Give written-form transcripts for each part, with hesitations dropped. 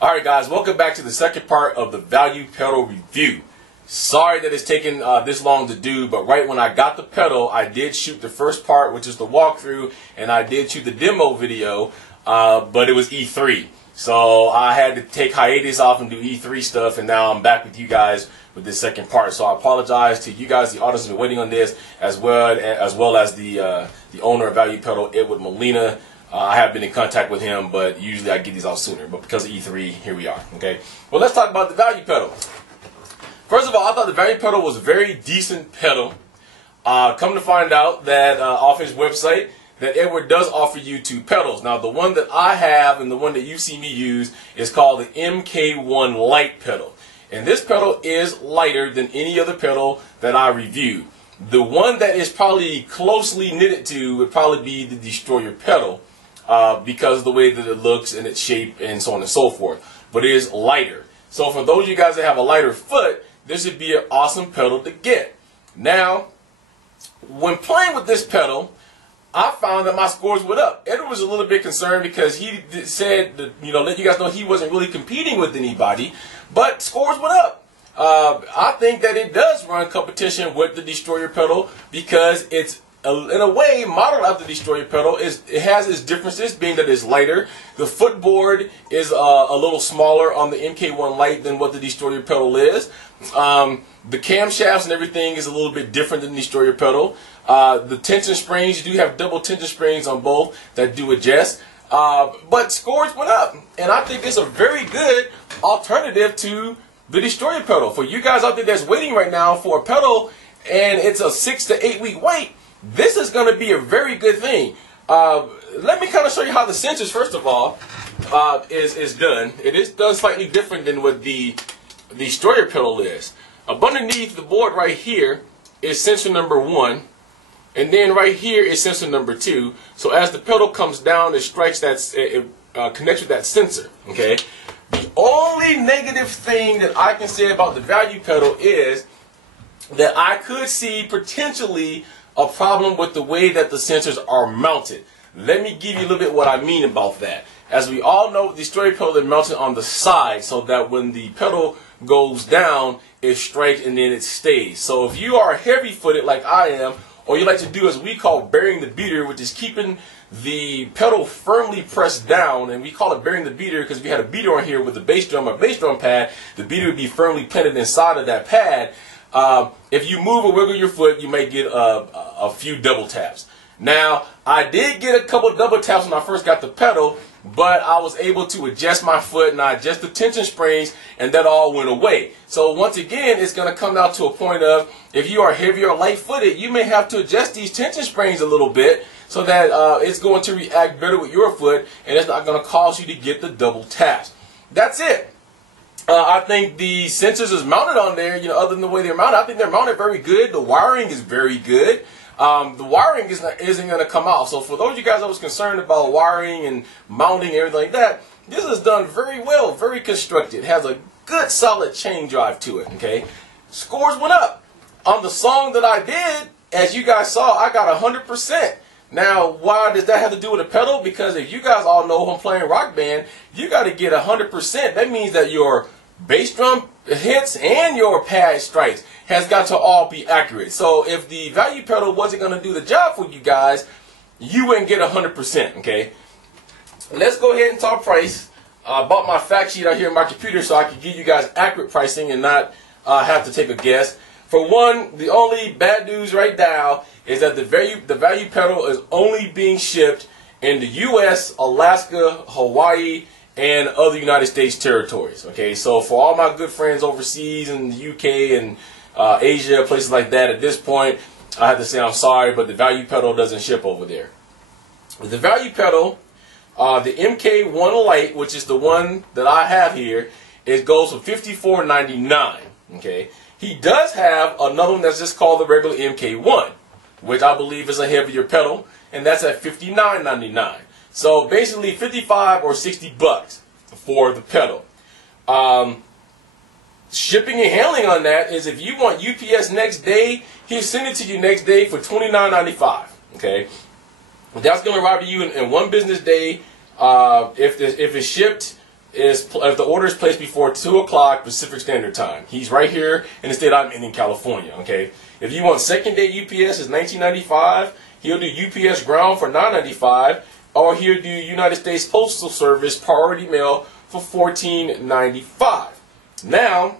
Alright guys, welcome back to the second part of the value pedal review. Sorry that it's taken this long to do, but right when I got the pedal, I did shoot the first part, which is the walkthrough, and I did shoot the demo video, but it was E3. So I had to take hiatus off and do E3 stuff, and now I'm back with you guys with this second part. So I apologize to you guys, the audience has been waiting on this, as well as the owner of Value Pedal, Edward Molina. I have been in contact with him, but usually I get these out sooner. But because of E3, here we are. Okay. Well, let's talk about the value pedal. First of all, I thought the value pedal was a very decent pedal. Come to find out that off his website, that Edward does offer you two pedals. Now, the one that I have and the one that you see me use is called the MK1 Light pedal. And this pedal is lighter than any other pedal that I reviewed. The one that is probably closely knitted to would probably be the Destroyer pedal. Because of the way that it looks and its shape and so on and so forth. But it is lighter. So for those of you guys that have a lighter foot, this would be an awesome pedal to get. Now, when playing with this pedal, I found that my scores went up. Edward was a little bit concerned because he said that, let you guys know he wasn't really competing with anybody, but scores went up. I think that it does run competition with the Destroyer pedal because it's in a way modeled after the Destroyer pedal. It has its differences, being that it's lighter. The footboard is a little smaller on the MK1 Lite than what the Destroyer pedal is. The camshafts and everything is a little bit different than the Destroyer pedal. The tension springs, you do have double tension springs on both that do adjust. But scores went up, and I think it's a very good alternative to the Destroyer pedal. For you guys out there that's waiting right now for a pedal and it's a 6 to 8 week wait, this is going to be a very good thing. Let me kind of show you how the sensors, first of all, is done. It is done slightly different than what the Destroyer pedal is. Underneath the board right here is sensor number 1, and then right here is sensor number 2. So as the pedal comes down, it strikes that, connects with that sensor. Okay. The only negative thing that I can say about the value pedal is that I could see potentially a problem with the way that the sensors are mounted. Let me give you a little bit what I mean about that. As we all know, the Destroyer pedal is mounted on the side so that when the pedal goes down, it strikes and then it stays. So if you are heavy-footed like I am, or you like to do as we call burying the beater, which is keeping the pedal firmly pressed down, and we call it burying the beater because if you had a beater on here with a bass drum or bass drum pad, the beater would be firmly planted inside of that pad. If you move or wiggle your foot, you may get a few double taps. Now, I did get a couple double taps when I first got the pedal, but I was able to adjust my foot and I adjust the tension springs, and that all went away. So once again, it's going to come down to a point of, if you are heavy or light-footed, you may have to adjust these tension springs a little bit so that it's going to react better with your foot, and it's not going to cause you to get the double taps. That's it. I think the sensors is mounted on there, other than the way they're mounted. I think they're mounted very good. The wiring is very good. The wiring isn't going to come off. So for those of you guys that was concerned about wiring and mounting and everything like that, this is done very well, very constructed. It has a good solid chain drive to it, okay? Scores went up. On the song that I did, as you guys saw, I got 100%. Now, why does that have to do with a pedal? Because if you guys all know I'm playing Rock Band, you got to get 100%. That means that your bass drum hits and your pad strikes has got to all be accurate. So if the value pedal wasn't going to do the job for you guys, you wouldn't get 100%, okay? Let's go ahead and talk price. I bought my fact sheet out here on my computer so I can give you guys accurate pricing and not have to take a guess. For one, the only bad news right now is that the value pedal is only being shipped in the U.S., Alaska, Hawaii, and other United States territories. Okay, so for all my good friends overseas in the UK and Asia, places like that, at this point, I have to say I'm sorry, but the value pedal doesn't ship over there. The value pedal, the MK1 Lite, which is the one that I have here, it goes for $54.99. Okay, he does have another one that's just called the regular MK1, which I believe is a heavier pedal, and that's at $59.99. So basically 55 or 60 bucks for the pedal. Shipping and handling on that is, if you want UPS next day, he'll send it to you next day for $29.95. Okay, that's going to arrive to you in one business day. If it's shipped if the order is placed before 2 o'clock Pacific Standard Time. He's right here in the state I'm in California. Okay. If you want second day UPS, it's $19.95. He'll do UPS ground for $9.95, or he'll do United States Postal Service priority mail for $14.95. Now,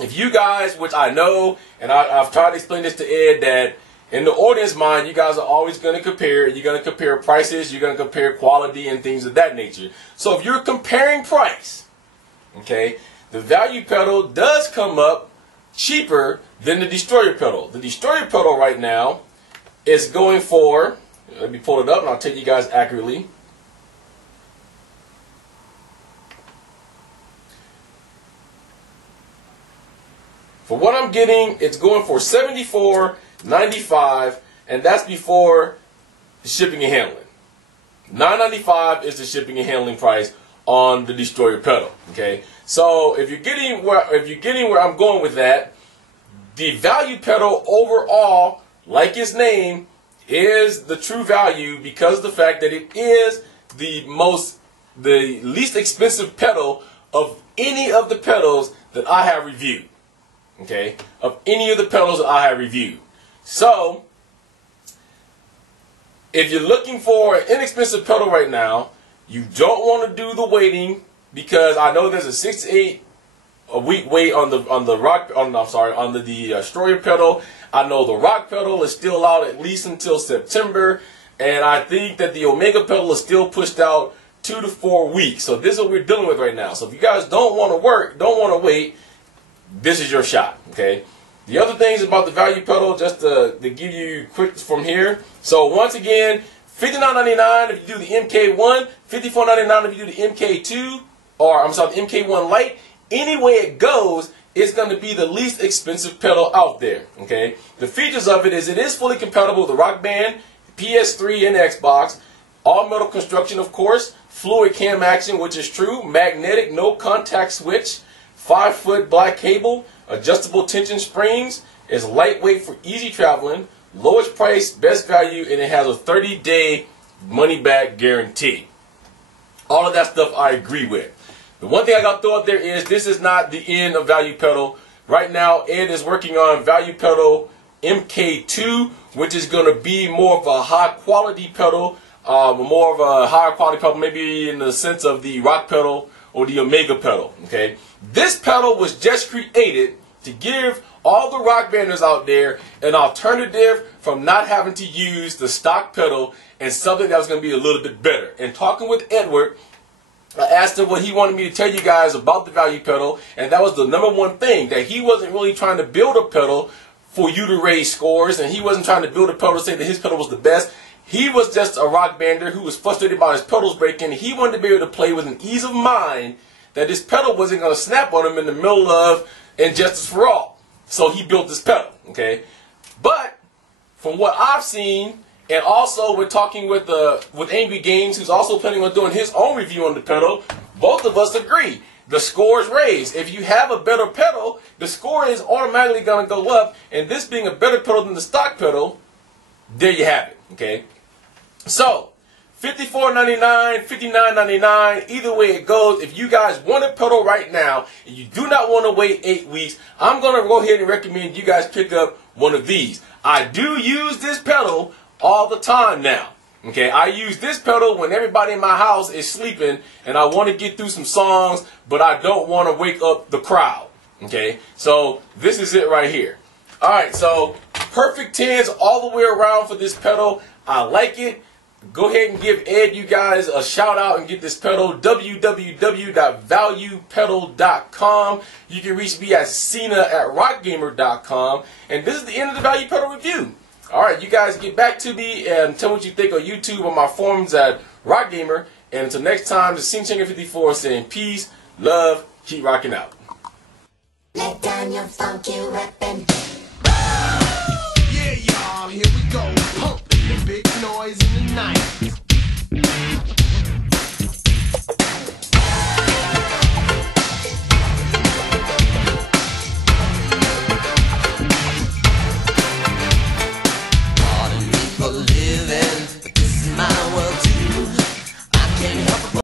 if you guys, which I know, and I've tried to explain this to Ed, that in the audience mind, you guys are always going to compare. You're going to compare prices. You're going to compare quality and things of that nature. So if you're comparing price, okay, the value pedal does come up cheaper than the destroyer pedal. The destroyer pedal right now is going for, let me pull it up and I'll tell you guys accurately. For what I'm getting, it's going for $74.95, and that's before the shipping and handling. $9.95 is the shipping and handling price on the destroyer pedal. Okay, so if you're getting where I'm going with that, the value pedal overall, like its name, is the true value because of the fact that it is the least expensive pedal of any of the pedals that I have reviewed. Okay, of any of the pedals that I have reviewed. So, if you're looking for an inexpensive pedal right now, you don't want to do the waiting because I know there's a 6 to 8 week wait on the destroyer pedal. I know the rock pedal is still out at least until September, and I think that the Omega pedal is still pushed out 2 to 4 weeks. So this is what we're dealing with right now. So if you guys don't want to wait, this is your shot. Okay. The other things about the value pedal, just to give you quick from here. So once again, $59.99 if you do the MK1, $54.99 if you do the MK2, or I'm sorry, the MK1 Lite. Any way it goes, it's going to be the least expensive pedal out there. Okay. The features of it is fully compatible with the Rock Band, PS3, and Xbox. All metal construction, of course. Fluid cam action, which is true. Magnetic, no contact switch. 5-foot black cable, adjustable tension springs, is lightweight for easy traveling, lowest price, best value, and it has a 30-day money-back guarantee. All of that stuff I agree with. The one thing I got to throw out there is this is not the end of value pedal. Right now, Ed is working on value pedal MK2, which is going to be more of a high-quality pedal, more of a higher quality pedal, maybe in the sense of the rock pedal or the Omega pedal. Okay. This pedal was just created to give all the rock banders out there an alternative from not having to use the stock pedal and something that was going to be a little bit better. And talking with Edward, I asked him what he wanted me to tell you guys about the value pedal, and that was the number one thing, that he wasn't really trying to build a pedal for you to raise scores, and he wasn't trying to build a pedal to say that his pedal was the best. He was just a rock bander who was frustrated about his pedals breaking. He wanted to be able to play with an ease of mind that this pedal wasn't going to snap on him in the middle of Injustice for All. So he built this pedal, okay? But from what I've seen, and also we're talking with Angry Games, who's also planning on doing his own review on the pedal, both of us agree. The score is raised. If you have a better pedal, the score is automatically going to go up, and this being a better pedal than the stock pedal, there you have it, okay? So, $54.99, $59.99, either way it goes. If you guys want a pedal right now and you do not want to wait 8 weeks, I'm going to go ahead and recommend you guys pick up one of these. I do use this pedal all the time now. Okay, I use this pedal when everybody in my house is sleeping and I want to get through some songs, but I don't want to wake up the crowd. Okay, so this is it right here. Alright, so perfect 10s all the way around for this pedal. I like it. Go ahead and give Ed, you guys, a shout out and get this pedal. www.valuepedal.com. You can reach me at cena@rockgamer.com. And this is the end of the value pedal review. Alright, you guys get back to me and tell me what you think on YouTube or my forums at RockGamer. And until next time, this is Scene54 saying peace, love, keep rocking out. Let down your funky weapon.